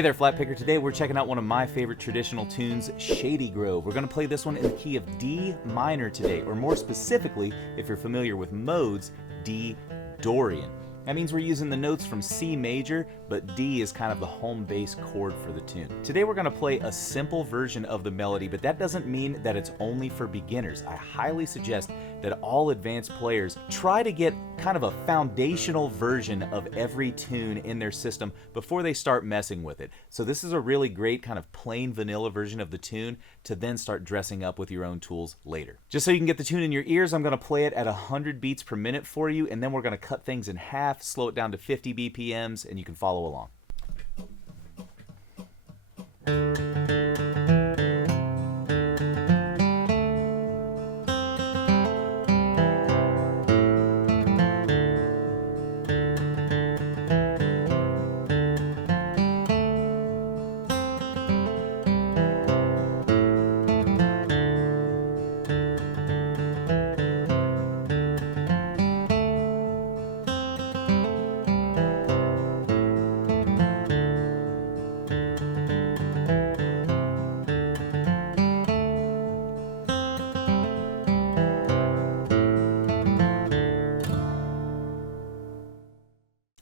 Hey there, Flat Picker. Today we're checking out one of my favorite traditional tunes, Shady Grove. We're going to play this one in the key of D minor today, or more specifically, if you're familiar with modes, D Dorian. That means we're using the notes from C major, but D is kind of the home base chord for the tune. Today we're going to play a simple version of the melody, but that doesn't mean that it's only for beginners. I highly suggest that all advanced players try to get kind of a foundational version of every tune in their system before they start messing with it. So this is a really great kind of plain vanilla version of the tune to then start dressing up with your own tools later. Just so you can get the tune in your ears, I'm going to play it at 100 beats per minute for you, and then we're going to cut things in half, slow it down to 50 BPMs, and you can follow along.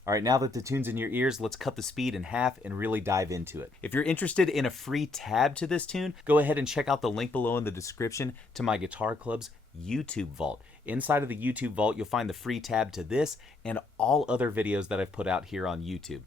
All right, now that the tune's in your ears, let's cut the speed in half and really dive into it. If you're interested in a free tab to this tune, go ahead and check out the link below in the description to my Guitar Club's YouTube Vault. Inside of the YouTube Vault, you'll find the free tab to this and all other videos that I've put out here on YouTube.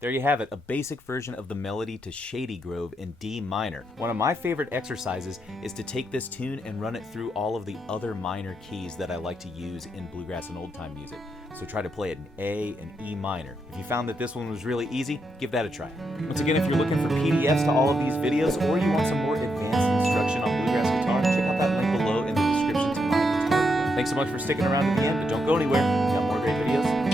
There you have it, a basic version of the melody to Shady Grove in D minor. One of my favorite exercises is to take this tune and run it through all of the other minor keys that I like to use in bluegrass and old time music. So try to play it in A and E minor. If you found that this one was really easy, give that a try. Once again, if you're looking for PDFs to all of these videos, or you want some more advanced instruction on bluegrass guitar, check out that link below in the description to my Guitar Club. Thanks so much for sticking around to the end, but don't go anywhere. We've got more great videos